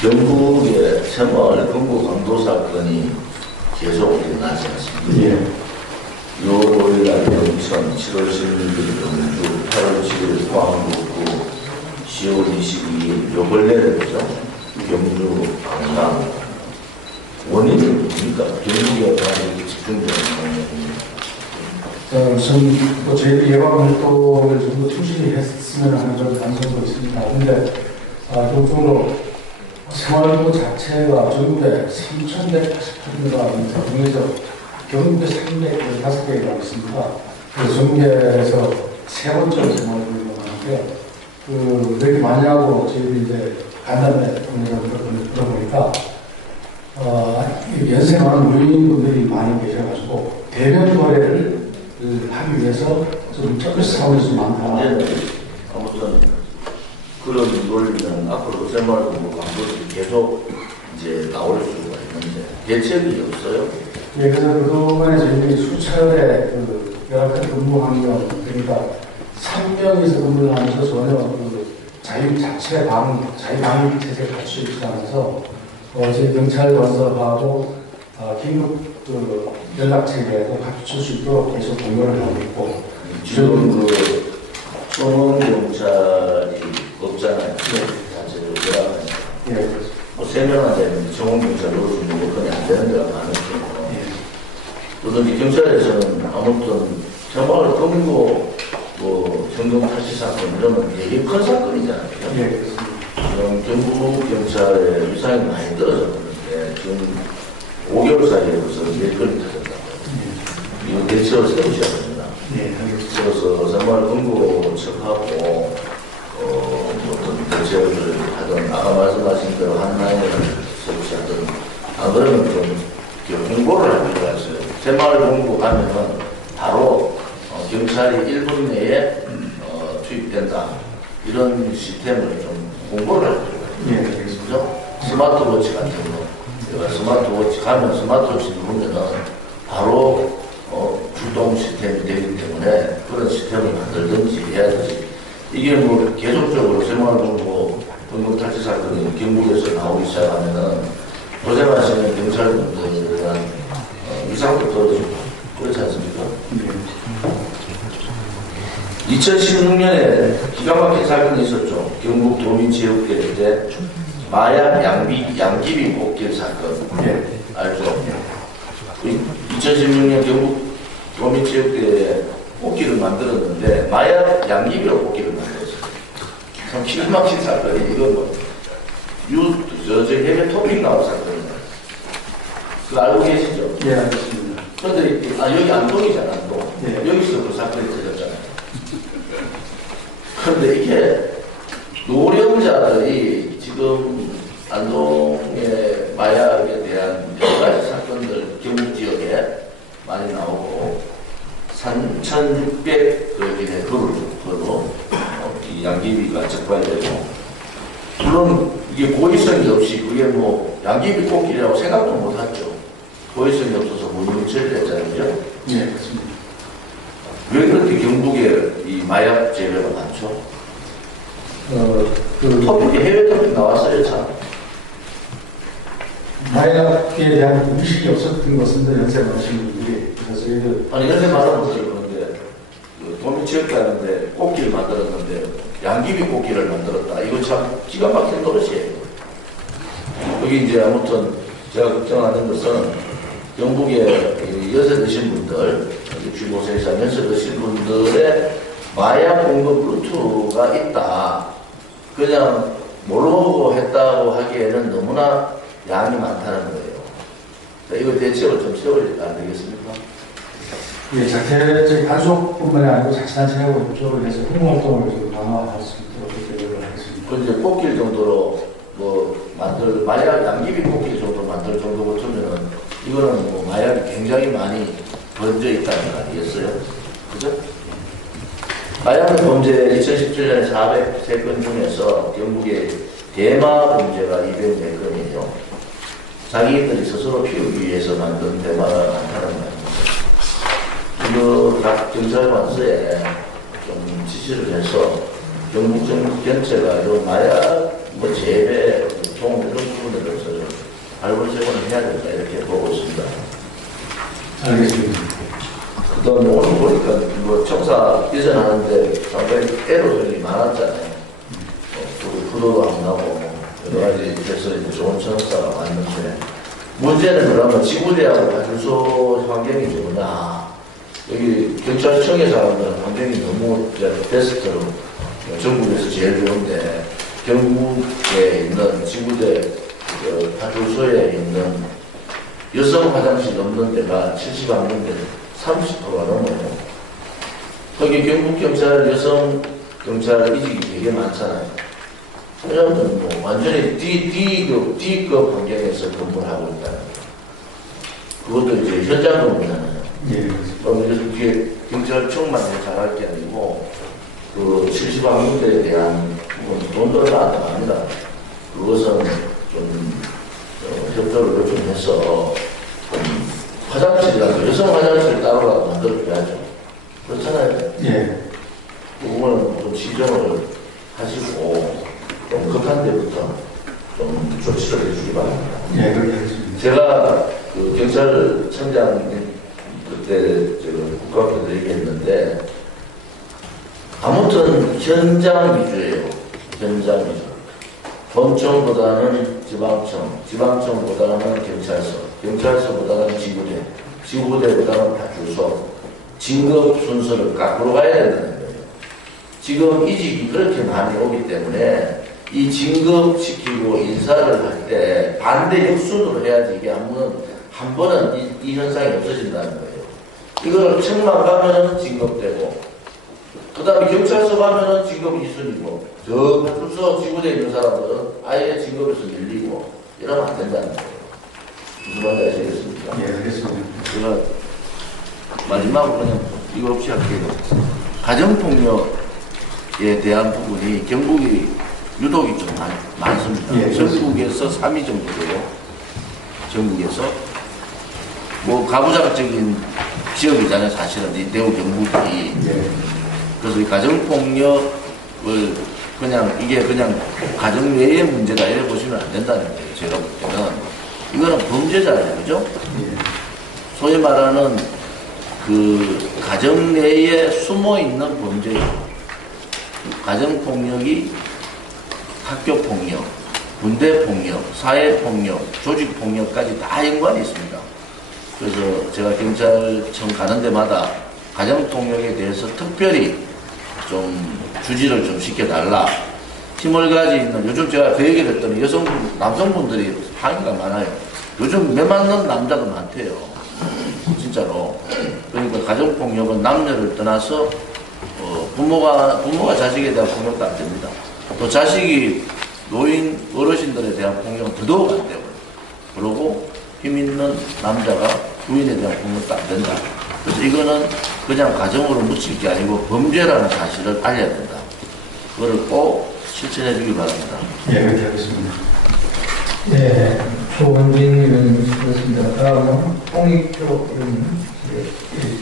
경북의 새마을 금고 강도 사건이 계속 일어나지 않습니까? 예. 6월 5일 날 영천, 7월 16일 경주, 8월 7일 포항북구, 10월 22일 요 근래를 보죠. 경주, 강남. 원인이 뭡니까? 경북에 가장 집중되는 우선 또 저희들 예방 활동을 좀더 충실히 했으면 하는 좀 감성도 있습니다. 근데 아, 결국으로 생활부 자체가 전국에 3,180%가 중에서 경북에 315개가 있습니다. 그래서 전국에서 세 번째로 생활부가 많은데 그왜 이렇게 많이 하고 저희들이 이제 통해서 들어보니까 어, 많은 노인분들이 많이 계셔가지고 대면 거래를 그 하기 위해서 좀 서비스 차원에서 많다. 그런 논리는 앞으로 새마을 금고 강도들이 계속 이제 나올 수가 있는데 대책이 없어요. 예, 그래서 그동안에 저희들이 수차례 그 열악한 근무 환경, 그러니까 3명이서 근무를 하면서 전혀 그 자유 자체 방, 자유 방위 체제를 갖추지 않아서 어, 저희 경찰 원서하고 어, 긴급 그 연락 체계도 갖출 수 있도록 계속 공유를 하고 있고 지금 그 소문 경찰이 없잖아요. 자체로 들어가면 예, 그렇습니다. 뭐세 명한테 정원 경찰 노릇은 뭐 그건 안 되는 데가 많으시고 예. 그런데 경찰에서는 아무튼 새마을 금고 뭐 정경 탈취 사건 이러면 되게 큰 사건이잖아요. 예, 그렇습니다. 지금 경북 경찰의 위상이 많이 떨어졌는데 지금 5개월 사이에 벌써 몇 건이 터졌다고 이거 대책을 세우셔야 됩니다. 예, 알겠습니다. 그래서 정말 금고 척하고 어, 대책을 하든 아까 말씀하신 대로 한 라인을 세우시든 안 그러면 좀 홍보를 할 필요가 있어요. 새마을 본부 가면은 바로 어, 경찰이 1분 내에 어, 투입된다 이런 시스템을 좀 홍보를 할 필요가 있어요. 예. 그죠? 스마트워치 같은 거. 내가 스마트워치 가면 스마트워치 누르면은 바로 어, 출동 시스템이 되기 때문에 그런 시스템을 만들든지 해야 되지. 이게 뭐 계속적으로 생활정보 등급 탈취 사건이 경북에서 나오기 시작하면은 고생하시는 경찰분들에 대한 어, 위상도 떨어지고 그렇지 않습니까? 예. 2016년에 기가 막힌 사건이 있었죠. 경북 도민체육대회 때 마약 양비, 양귀비 뽑길 사건. 예. 알죠? 그 2016년 경북 도민체육대회에 뽑기를 만들었는데 마약 양귀비로 뽑기를 만들었어요. 참 기가 막힌 사건이 이건 뭐 유, 저, 저 해외 토픽 나온 사건이에요. 그거 알고 계시죠? 예, 알겠습니다. 그런데 아 여기 안동이잖아 안동 네. 여기서 그 사건이 터졌잖아요 그런데 이게 노령자들이 지금 안동의 마약에 대한 여러 가지 사건들 경북 지역에 많이 나오고 3,600개 그걸 그로 이 양귀비가 적발되고 물론 이게 고의성이 없이 그게 뭐 양귀비 꽃길이라고 생각도 못하죠. 고의성이 없어서 무용처리했잖아요. 그죠? 예, 그렇습니다. 왜 그렇게 경북에 이 마약 재배가 많죠? 어, 그 토픽이 해외 토픽 나왔어요, 참. 마약에 대한 의식이 없었던 것은 연세 많으신 분들이 그래서 저희들 아니, 연세 못해요. 그런데 그 도민체육관인데 꽃길을 만들었는데 양귀비 꽃길을 만들었다. 이거 참 기가 막힌 노릇이에요. 여기 이제 아무튼 제가 걱정하는 것은 이 연세 드신 분들, 65세 이상 연세 드신 분들의 마약 공급 루트가 있다. 그냥 모르고 했다고 하기에는 너무나 양이 많다는 거예요. 자, 이거 대책을 좀 세워야 안 되겠습니까? 예, 자체 단속뿐만이 아니고 자치단체하고 이쪽으로 해서 홍보 활동을 좀 강화할 수 있도록 노력을 하겠습니다. 그 이제 꽃길 정도로 뭐 만들 마약 양귀비 꽃길 정도 만들 정도 고치면은 이거는 뭐 마약이 굉장히 많이 번져 있다는 거 아니겠어요? 그죠? 마약 범죄 2017년에 403건 중에서 경북의 대마 범죄가 204건이에요. 자기들이 스스로 피우기 위해서 만든 대마가 많다는 말입니다. 이거 각 경찰관서에 좀 지시를 해서 경북 정부 전체가 이런 마약 뭐 재배, 종 이런 부분에 대해서 알고리 제공을 해야 된다 이렇게 보고 있습니다. 알겠습니다. 그다음에 오늘 보니까 뭐 청사 이전하는데 상당히 애로사항이 많았잖아요. 뭐 그 구도도 안 나고 여러 가지 네. 그래서 이제 좋은 청사가 많는데 문제는 그러면 지구대하고 발주소 환경이 좋으냐 여기 경찰청에서 하는 환경이 너무 베스트로 전국에서 제일 좋은데 경북에 있는 지구대 그 파출소에 있는 여성 화장실 없는 데가 70 없는데 30%가 넘어요. 거기 경북 경찰 여성 경찰 이직이 되게 많잖아요. 왜냐하면 뭐 완전히 D, D급, D급 환경에서 근무를 하고 있다는 거. 그것도 이제 현장 근무잖아요. 예, 그래서 뒤에 경찰청만 잘할 게 아니고 그 70학년대에 대한 뭐 돈들을 나한테 갑니다. 그것은 좀 어, 협조를 좀 해서 좀 화장실이라도 여성 화장실 따로라도 만들어줘야죠. 그렇잖아요. 예, 그거는 좀 지정을 하시고 좀 급한 데부터 좀 조치를 해주기 바랍니다. 예, 그렇게 하겠습니다. 제가 그 경찰청장 그때 제가 국가에서 얘기했는데 아무튼 현장 위주예요. 현장 위주. 본청보다는 지방청, 지방청보다는 경찰서, 경찰서보다는 지구대, 지구대보다는 파출소. 진급 순서를 거꾸로 가야 된다는 거예요. 지금 이직이 그렇게 많이 오기 때문에 이 진급시키고 인사를 할 때 반대 역순으로 해야지 이게 한번 한 번은 이, 이 현상이 없어진다는 거예요. 이거를 청만 가면은 진급되고 그 다음에 경찰서 가면은 진급 2순위고 저 파출소 지구대에 있는 사람들은 아예 진급에서 밀리고 이러면 안 된다는 거예요. 무슨 말인지 아시겠습니까? 예, 알겠습니다. 제가 마지막으로 그냥 이거 없이 할게요. 가정폭력에 대한 부분이 경북이 유독이 좀 많, 많습니다. 예, 전국에서 3위 정도 돼요. 전국에서. 뭐 가부장적인 지역이잖아요, 사실은. 이 대구 경북이. 예, 그래서 이 가정폭력을 그냥 이게 그냥 가정 내의 문제다 이래 보시면 안 된다는 거예요. 제가 볼 때는. 이거는 범죄잖아요. 그죠? 예, 소위 말하는 그 가정 내에 숨어 있는 범죄예요. 가정 폭력이 학교 폭력, 군대 폭력, 사회 폭력, 조직 폭력까지 다 연관이 있습니다. 그래서 제가 경찰청 가는 데마다 가정 폭력에 대해서 특별히 좀 주지를 좀 시켜달라. 힘을 가지는 요즘 제가 그 얘기를 했더니 여성분, 남성분들이 항의가 많아요. 요즘 매 맞는 남자도 많대요. 진짜로. 그러니까 가정폭력은 남녀를 떠나서 어, 부모가 부모가 자식에 대한 폭력도 안 됩니다. 또 자식이 노인 어르신들에 대한 폭력은 더더욱 안 되고 그리고 힘 있는 남자가 부인에 대한 폭력도 안 된다. 그래서 이거는 그냥 가정으로 묻힐 게 아니고 범죄라는 사실을 알려야 된다. 그거를 꼭 실천해 주기 바랍니다. 예, 그렇게 하겠습니다. 네, 조원진 의원님 수고하셨습니다. 다음은 홍익표 의원님. 예, 예,